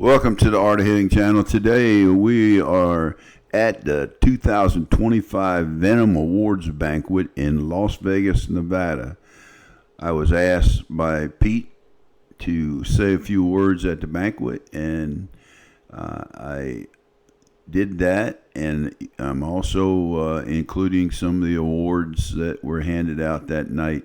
Welcome to the Art of Hitting channel. Today we are at the 2025 Venom Awards Banquet in Las Vegas, Nevada. I was asked by Pete to say a few words at the banquet, and I did that, and I'm also including some of the awards that were handed out that night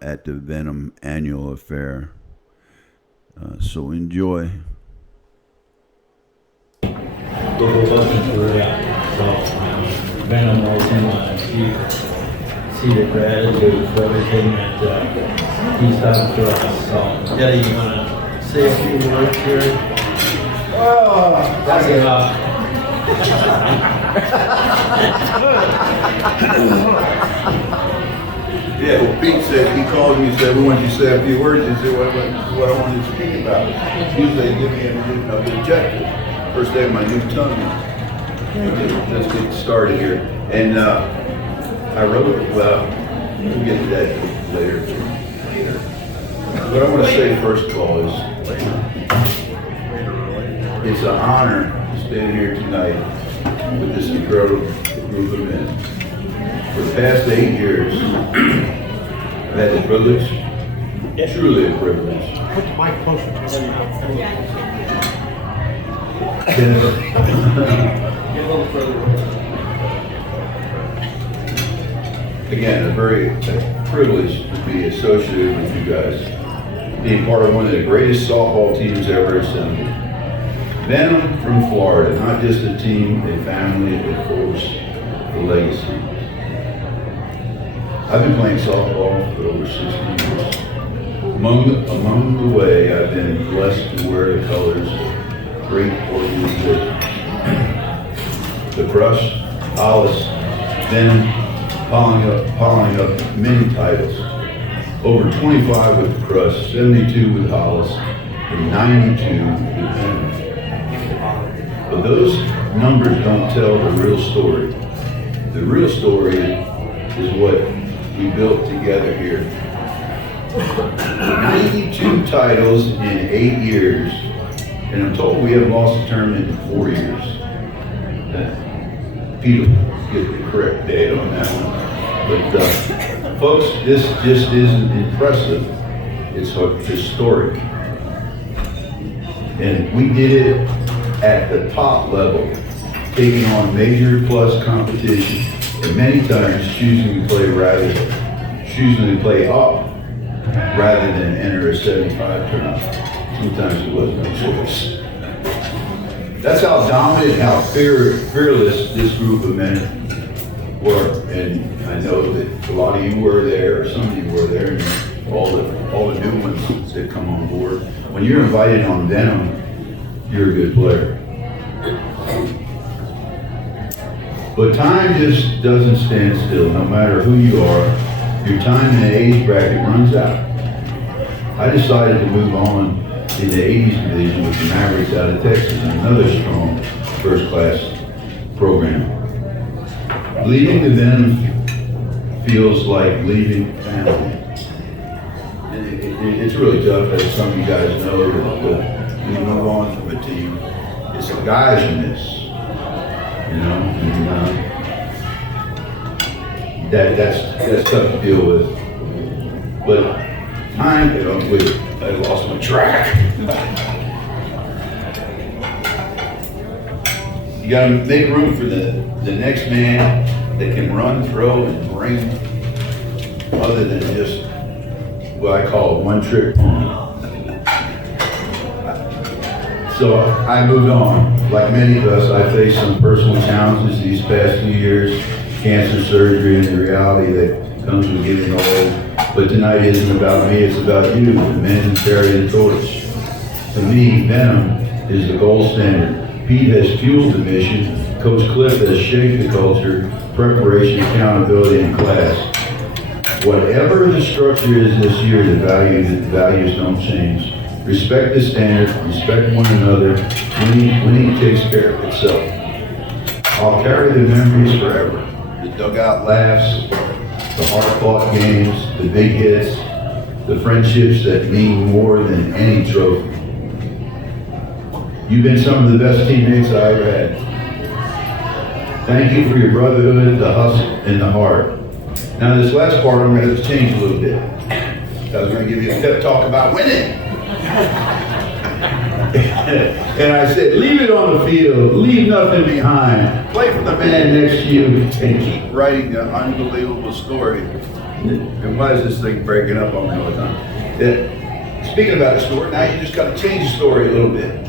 at the Venom annual affair. So enjoy. If it wasn't for Venom was in see the gratitude for everything that he's done for us. So, yeah, you want to say a few words here? Oh, that's it. Yeah, well, Pete said, he called me and said, we want you to say a few words. He said, what I wanted to speak about. Usually they give me an objective. First day of my new term. Let's get started here. And I wrote, well, we'll get to that later. What I want to say first of all is, it's an honor to stand here tonight with this incredible group of men. For the past 8 years, I've had the privilege, truly a privilege. Put the mic closer to Get a little further. Again, a privilege to be associated with you guys, being part of one of the greatest softball teams ever assembled. Venom from Florida, not just a team, a family, a course, a legacy. I've been playing softball for over 60 years. Among the way, I've been blessed to wear the colors of great organizations. The Crush, Hollis, Venom, piling up many titles. Over 25 with the Crush, 72 with Hollis, and 92 with Venom. But those numbers don't tell the real story. The real story is what we built together here. 92 titles in 8 years, and I'm told we haven't lost a tournament in 4 years. Pete will get the correct date on that one. But folks, this just isn't impressive, it's historic. And we did it at the top level, taking on major plus competition, and many times choosing to play up rather than enter a 75 tournament. Sometimes it was no choice. That's how dominant, how fearless this group of men were. And I know that a lot of you were there, or some of you were there, and all the new ones that come on board. When you're invited on Venom, you're a good player. But time just doesn't stand still. No matter who you are, your time in the age bracket runs out. I decided to move on in the 80s division with the Mavericks out of Texas, another strong first-class program. Leaving the Venom feels like leaving family. It's really tough, as some of you guys know, but when you move on from a team, it's the guys in this, you know, and that's tough to deal with. But time, I lost my track. You gotta make room for the next man that can run, throw, and bring, other than just what I call a one-trick pony. So I moved on. Like many of us, I faced some personal challenges these past few years, cancer surgery, and the reality that comes with getting old. But tonight isn't about me, it's about you, the men who carry the torch. To me, Venom is the gold standard. Pete has fueled the mission, Coach Cliff has shaped the culture, preparation, accountability, and class. Whatever the structure is this year, the values don't change. Respect the standard, respect one another, winning takes care of itself. I'll carry the memories forever. The dugout laughs, the hard-fought games, the big hits, the friendships that mean more than any trophy. You've been some of the best teammates I ever had. Thank you for your brotherhood, the hustle, and the heart. Now this last part I'm going to change a little bit. I was going to give you a pep talk about winning. And I said, leave it on the field, leave nothing behind. Play for the man next to you and keep writing an unbelievable story. And why is this thing breaking up on me all the time? Speaking about a story, now you just got to change the story a little bit.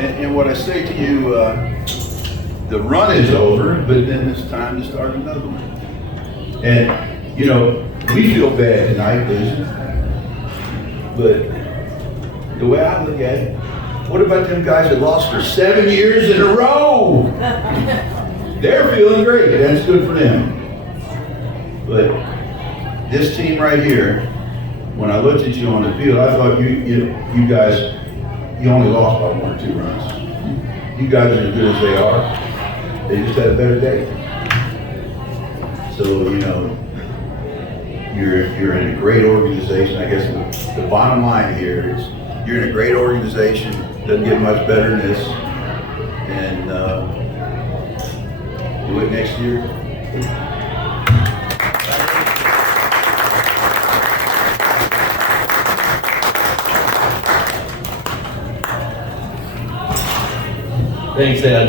And what I say to you, the run is over, but then it's time to start another one. And, you know, we feel bad tonight, losing. But the way I look at it, what about them guys that lost for 7 years in a row? They're feeling great. That's good for them. But this team right here, when I looked at you on the field, I thought you guys, you only lost by 1 or 2 runs. You guys are as good as they are. They just had a better day. So, you know, you're in a great organization. I guess the bottom line here is you're in a great organization. Doesn't get much better than this. And do it next year. Thanks, Ed.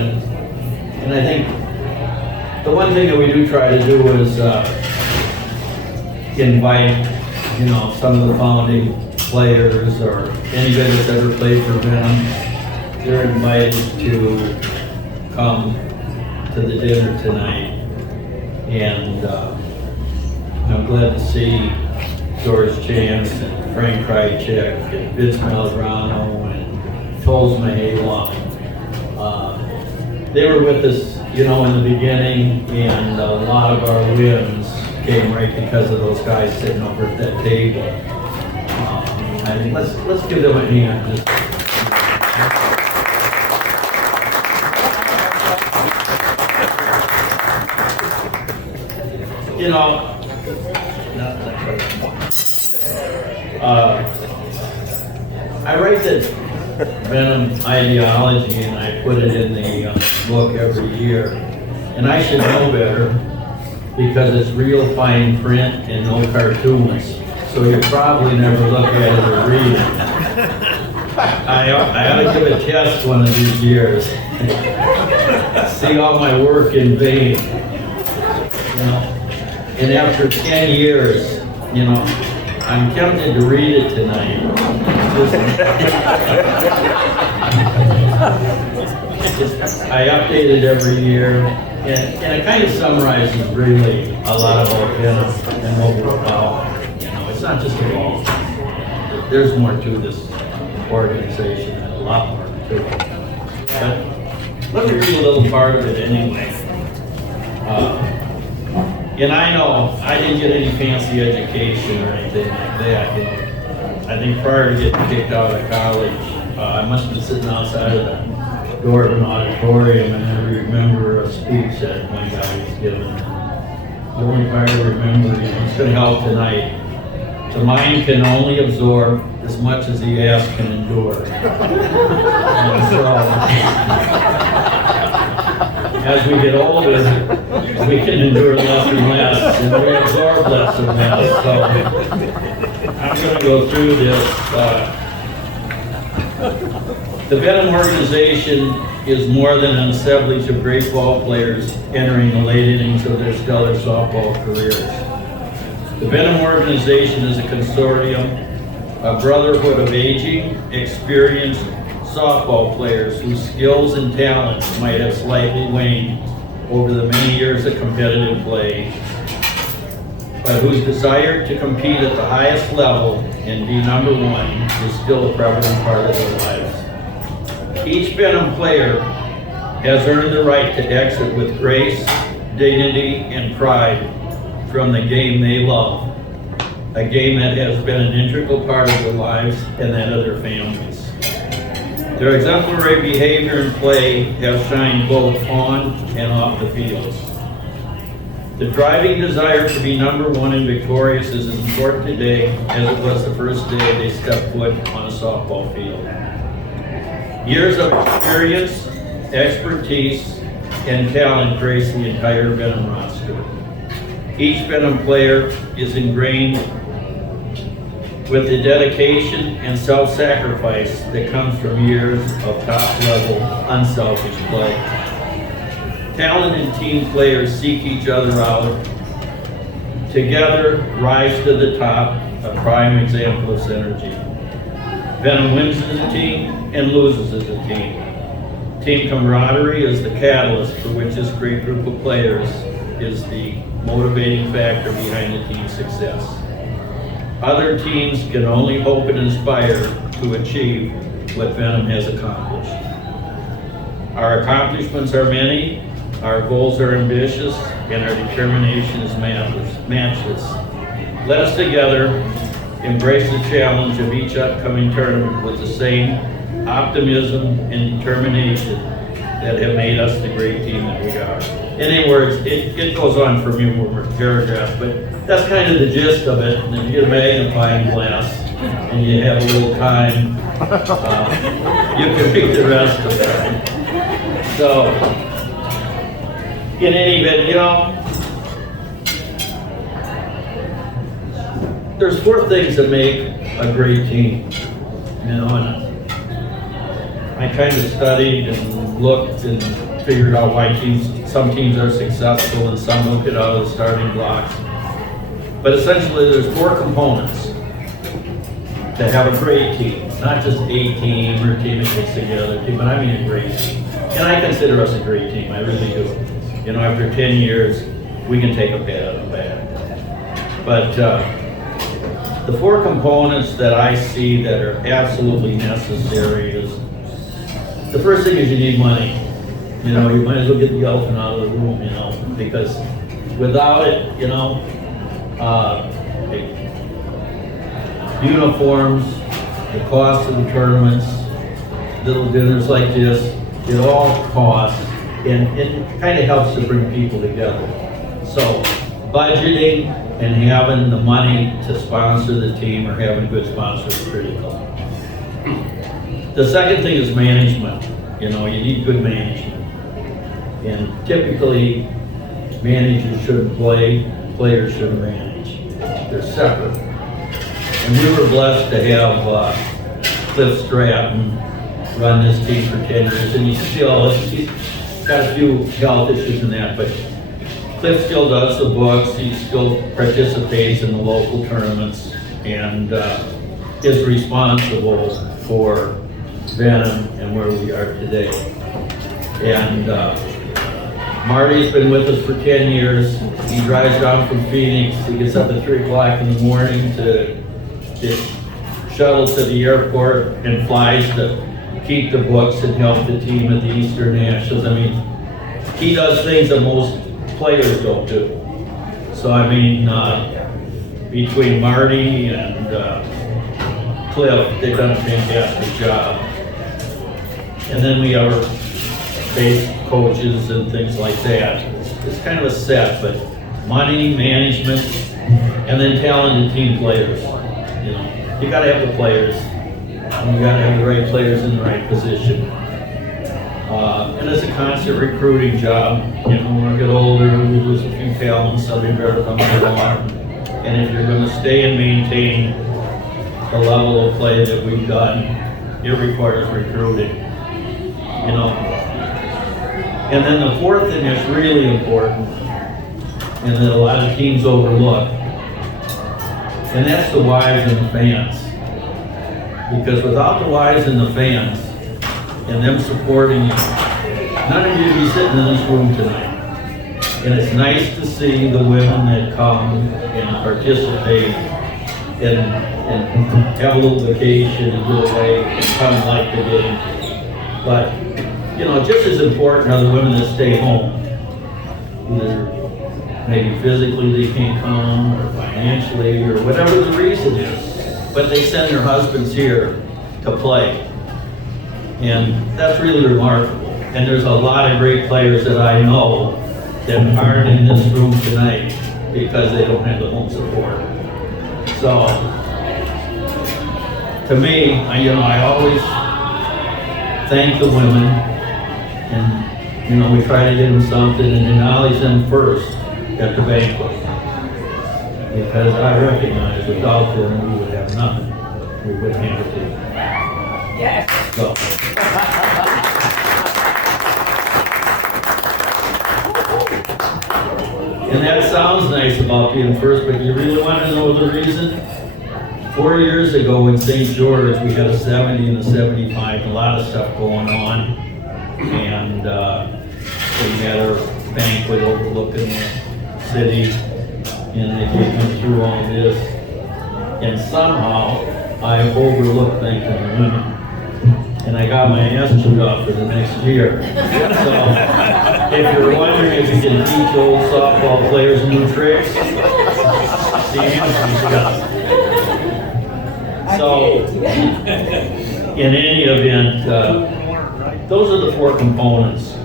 And I think the one thing that we do try to do is invite, you know, some of the founding players or anybody that's ever played for Venom. They're invited to come to the dinner tonight. And I'm glad to see George Chance and Frank Krychek and Vince Malgrano and Toles Mahala. They were with us, you know, in the beginning, and a lot of our wins came right because of those guys sitting over at that table. I mean, let's give them a hand. You know, I write that Venom ideology, and I put it in the book every year. And I should know better because it's real fine print and no cartoons. So you probably never look at it or read it. I ought to give a test one of these years. See all my work in vain. You know? And after 10 years, you know, I'm tempted to read it tonight. I update it every year, and it kind of summarizes really a lot about Venom and what we're about. You know, it's not just a ball. There's more to this organization, and a lot more to it. But let me read a little part of it anyway. And I know I didn't get any fancy education or anything like that. You know, I think prior to getting kicked out of college, I must have been sitting outside of the door of an auditorium, and I remember a speech that one guy was giving. The only part I remember, you know, it's going to help tonight. The mind can only absorb as much as the ass can endure. And so, as we get older, we can endure less and less, and we absorb less and less. So I'm going to go through this. The Venom organization is more than an assemblage of great ball players entering the late innings of their stellar softball careers. The Venom organization is a consortium, a brotherhood of aging, experienced softball players whose skills and talents might have slightly waned over the many years of competitive play, but whose desire to compete at the highest level and be number one is still a prevalent part of their lives. Each Venom player has earned the right to exit with grace, dignity, and pride from the game they love, a game that has been an integral part of their lives and that of their families. Their exemplary behavior and play have shined both on and off the fields. The driving desire to be number one and victorious is as important today as it was the first day they stepped foot on a softball field. Years of experience, expertise, and talent grace the entire Venom roster. Each Venom player is ingrained with the dedication and self-sacrifice that comes from years of top-level, unselfish play. Talented team players seek each other out. Together, rise to the top, a prime example of synergy. Venom wins as a team and loses as a team. Team camaraderie is the catalyst for which this great group of players is the motivating factor behind the team's success. Other teams can only hope and aspire to achieve what Venom has accomplished. Our accomplishments are many, our goals are ambitious, and our determination is matchless. Let us together embrace the challenge of each upcoming tournament with the same optimism and determination that have made us the great team that we are. In other words, it goes on for few more paragraphs, but that's kind of the gist of it. And if you get a magnifying glass and you have a little time, you can read the rest of it. So, in any event, you know, there's 4 things that make a great team, you know, and I kind of studied and looked and figured out why some teams are successful and some don't get out of the starting blocks. But essentially, there's 4 components to have a great team, not just a team or a team that gets together, but I mean a great team. And I consider us a great team, I really do. You know, after 10 years, we can take a pat on the back. But the 4 components that I see that are absolutely necessary is, the first thing is you need money. You know, you might as well get the elephant out of the room, you know, because without it, you know, uniforms, the cost of the tournaments, little dinners like this, it all costs, and it kind of helps to bring people together. So budgeting and having the money to sponsor the team or having good sponsors is critical. The second thing is management. You know, you need good management. And typically, managers shouldn't play, players shouldn't manage. They're separate. And we were blessed to have Cliff Stratton run this team for 10 years, and he's got a few health issues and that, but Cliff still does the books, he still participates in the local tournaments, and is responsible for Venom and where we are today. And Marty's been with us for 10 years. He drives down from Phoenix. He gets up at 3 o'clock in the morning to get shuttled to the airport and flies to keep the books and help the team at the Eastern Nationals. I mean, he does things that most players don't do. So I mean, between Marty and Cliff, they've done a fantastic job. And then we have our base coaches and things like that. It's kind of a set, but money, management, and then talented team players. You know, you gotta have the players, and you gotta have the right players in the right position. And it's a constant recruiting job. You know, when I get older, we lose a few talents, somebody better come along. And if you're gonna stay and maintain the level of play that we've done, it requires recruiting. You know, and then the 4th thing that's really important, and that a lot of teams overlook, and that's the wives and the fans. Because without the wives and the fans, and them supporting you, none of you would be sitting in this room tonight. And it's nice to see the women that come and participate and have a little vacation and get away and come and like the game. But, you know, just as important are the women that stay home. Either maybe physically they can't come, or financially, or whatever the reason is. But they send their husbands here to play. And that's really remarkable. And there's a lot of great players that I know that aren't in this room tonight because they don't have the home support. So, to me, I always thank the women, and, you know, we try to give them something and acknowledge them first at the banquet. Because I recognize without them, we would have nothing. We wouldn't have it. Yes. So. And that sounds nice about being first, but you really want to know the reason? 4 years ago in St. George, we had a 70 and a 75, a lot of stuff going on. And we had our banquet overlooking the city, and they came through all this. And somehow, I overlooked thanking the women. And I got my ass chewed off for the next year. So, if you're wondering if you can teach old softball players new tricks, the answer is yes. So, in any event, those are the 4 components.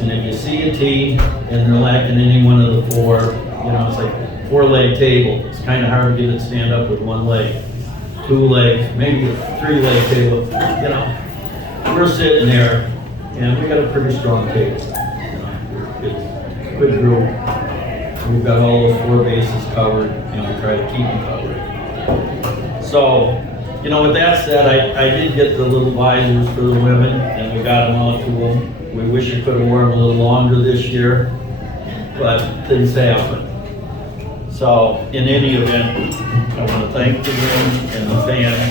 And if you see a team and they're lacking any one of the 4, you know, it's like 4-leg table. It's kind of hard to get it to stand up with 1 leg, 2 legs, maybe a 3-leg table. You know, we're sitting there and we got a pretty strong table. You know, it's a good group. We've got all those 4 bases covered, and we try to keep them covered. So, you know, with that said, I did get the little visors for the women, and we got them out to them. We wish you could have worn them a little longer this year, but things happen. So, in any event, I want to thank the women and the fans,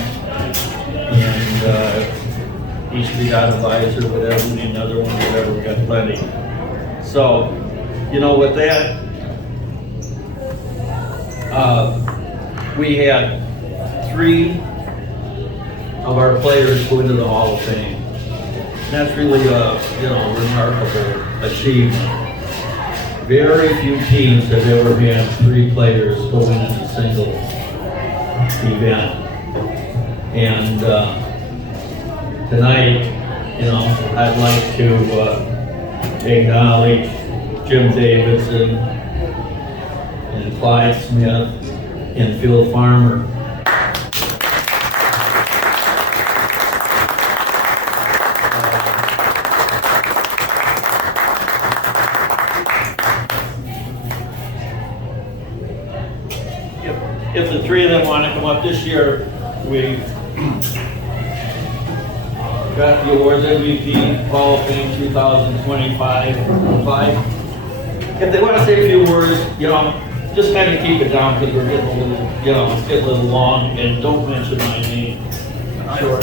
and each of you got a visor, whatever, we need another one, whatever, we got plenty. So, you know, with that, we had 3 of our players go into the Hall of Fame. And that's really a, you know, remarkable achievement. Very few teams have ever had 3 players go in a single event. And tonight, you know, I'd like to acknowledge Jim Davidson and Clyde Smith and Phil Farmer. If the 3 of them want to come up this year, we got the awards, MVP, Hall of Fame 2025. If they want to say a few words, you know, just kind of keep it down because we're getting a little, you know, it's getting a little long, and don't mention my name. Sure.